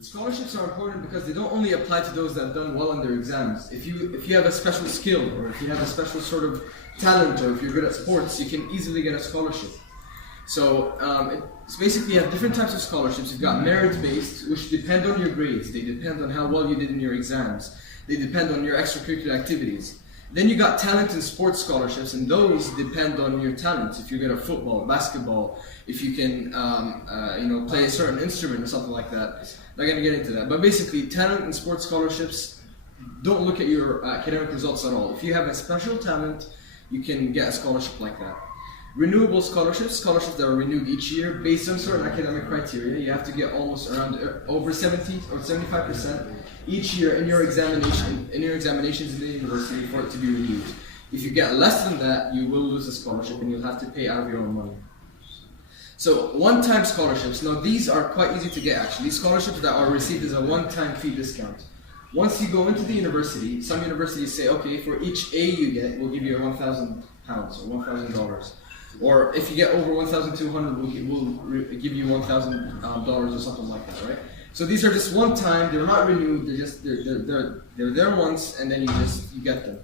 Scholarships are important because they don't only apply to those that have done well in their exams. If you have a special skill, or if you have a special sort of talent, or if you're good at sports, you can easily get a scholarship. So it's basically you have different types of scholarships. You've got merit-based, which depend on your grades. They depend on how well you did in your exams. They depend on your extracurricular activities. Then you got talent and sports scholarships, and those depend on your talent. If you're good at football, basketball, if you can play a certain instrument or something like that. Not going to get into that. But basically, talent and sports scholarships don't look at your academic results at all. If you have a special talent, you can get a scholarship like that. Renewable scholarships that are renewed each year based on certain academic criteria. You have to get almost around over 70 or 75% each year in your examinations in the university for it to be renewed. If you get less than that, you will lose a scholarship and you'll have to pay out of your own money. So one-time scholarships, now these are quite easy to get actually. These scholarships that are received as a one-time fee discount. Once you go into the university, some universities say, okay, for each A you get, we'll give you £1,000 or $1,000. Or if you get over 1,200, we'll give you $1,000 or something like that, right? So these are just one time, they're not renewed, they're there once and then you get them.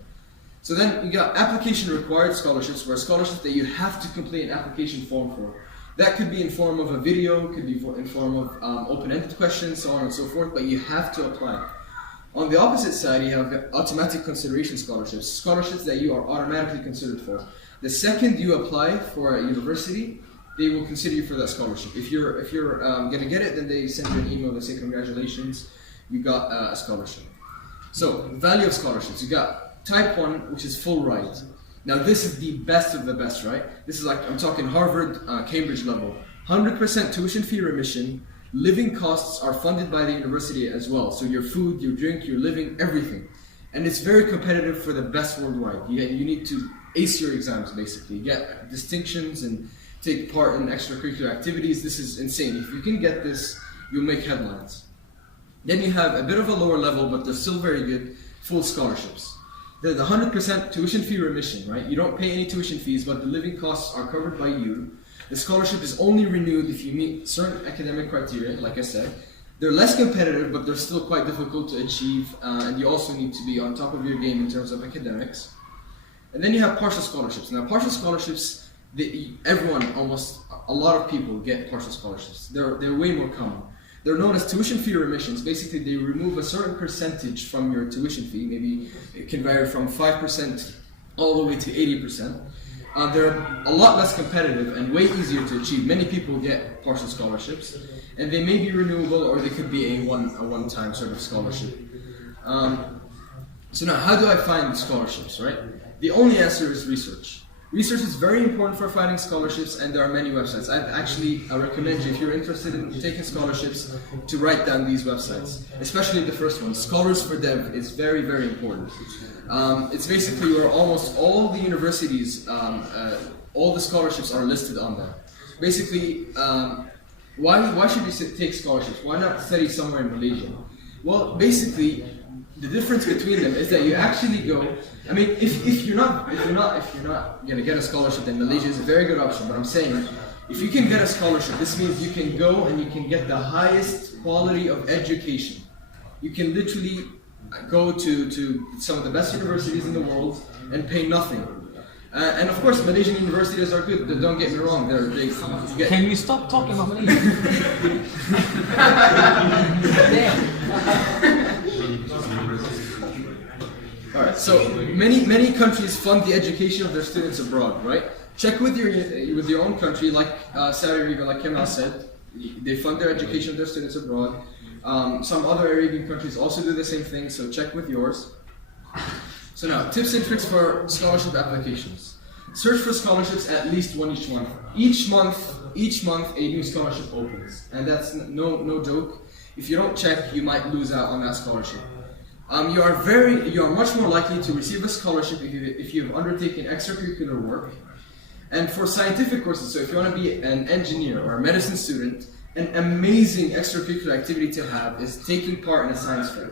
So then you got application required scholarships, where scholarships that you have to complete an application form for. That could be in form of a video, could be in form of open-ended questions, so on and so forth, but you have to apply. On the opposite side, you have automatic consideration scholarships, scholarships that you are automatically considered for. The second you apply for a university, they will consider you for that scholarship. If you're going to get it, then they send you an email that say congratulations, you got a scholarship. So, value of scholarships, you got type 1, which is full ride. Now this is the best of the best, right? This is like, I'm talking Harvard, Cambridge level. 100% tuition fee remission, living costs are funded by the university as well. So your food, your drink, your living, everything. And it's very competitive for the best worldwide. You need to ace your exams basically, get distinctions and take part in extracurricular activities. This is insane. If you can get this, you'll make headlines. Then you have a bit of a lower level, but they're still very good, full scholarships. The 100% tuition fee remission, right? You don't pay any tuition fees, but the living costs are covered by you. The scholarship is only renewed if you meet certain academic criteria, like I said. They're less competitive, but they're still quite difficult to achieve, and you also need to be on top of your game in terms of academics. And then you have partial scholarships. Now, partial scholarships, almost a lot of people get partial scholarships. They're way more common. They're known as tuition fee remissions. Basically, they remove a certain percentage from your tuition fee. Maybe it can vary from 5% all the way to 80%. They're a lot less competitive and way easier to achieve. Many people get partial scholarships, and they may be renewable, or they could be a one-time sort of scholarship. So now, how do I find scholarships, right? The only answer is research. Research is very important for finding scholarships, and there are many websites. I recommend you, if you're interested in taking scholarships, to write down these websites, especially the first one. Scholars for Dev is very, very important. It's basically where almost all the universities, all the scholarships are listed on there. Basically, why should you take scholarships? Why not study somewhere in Malaysia? Well, basically, the difference between them is that you actually go. I mean, if you're not gonna get a scholarship, then Malaysia is a very good option. But I'm saying, if you can get a scholarship, this means you can go and you can get the highest quality of education. You can literally go to some of the best universities in the world and pay nothing. And of course, Malaysian universities are good. Don't get me wrong. Can you stop talking about Malaysia? Alright, so many countries fund the education of their students abroad, right? Check with your own country, like Saudi Arabia, like Kemal said, they fund their education of their students abroad. Some other Arabian countries also do the same thing, so check with yours. So now, tips and tricks for scholarship applications. Search for scholarships at least one each month. Each month a new scholarship opens, and that's no joke. If you don't check, you might lose out on that scholarship. You are much more likely to receive a scholarship if you have undertaken extracurricular work. And for scientific courses, so if you want to be an engineer or a medicine student, an amazing extracurricular activity to have is taking part in a science fair.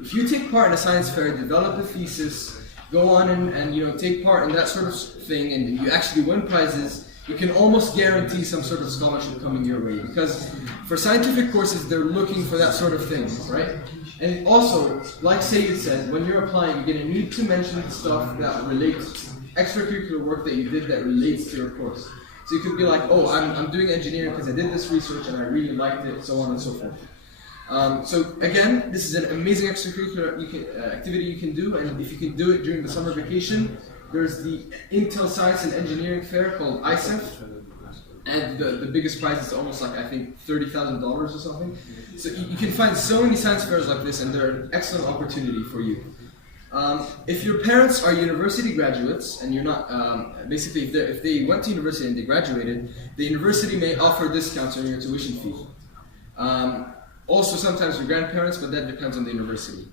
If you take part in a science fair, develop a thesis, go on and take part in that sort of thing, and you actually win prizes, you can almost guarantee some sort of scholarship coming your way. Because For scientific courses, they're looking for that sort of thing, right? And also, like Sayyid said, when you're applying, you're going to need to mention stuff that relates, extracurricular work that you did that relates to your course. So you could be like, oh, I'm doing engineering because I did this research and I really liked it, so on and so forth. So again, this is an amazing extracurricular activity you can do, and if you can do it during the summer vacation, there's the Intel Science and Engineering Fair called ISEF, and the biggest prize is almost like, I think, $30,000 or something. So you can find so many science fairs like this, and they're an excellent opportunity for you. If your parents are university graduates, and you're not, basically if they went to university and they graduated, the university may offer discounts on your tuition fee. Also sometimes your grandparents, but that depends on the university.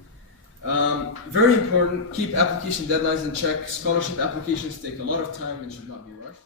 Very important, keep application deadlines in check. Scholarship applications take a lot of time and should not be rushed.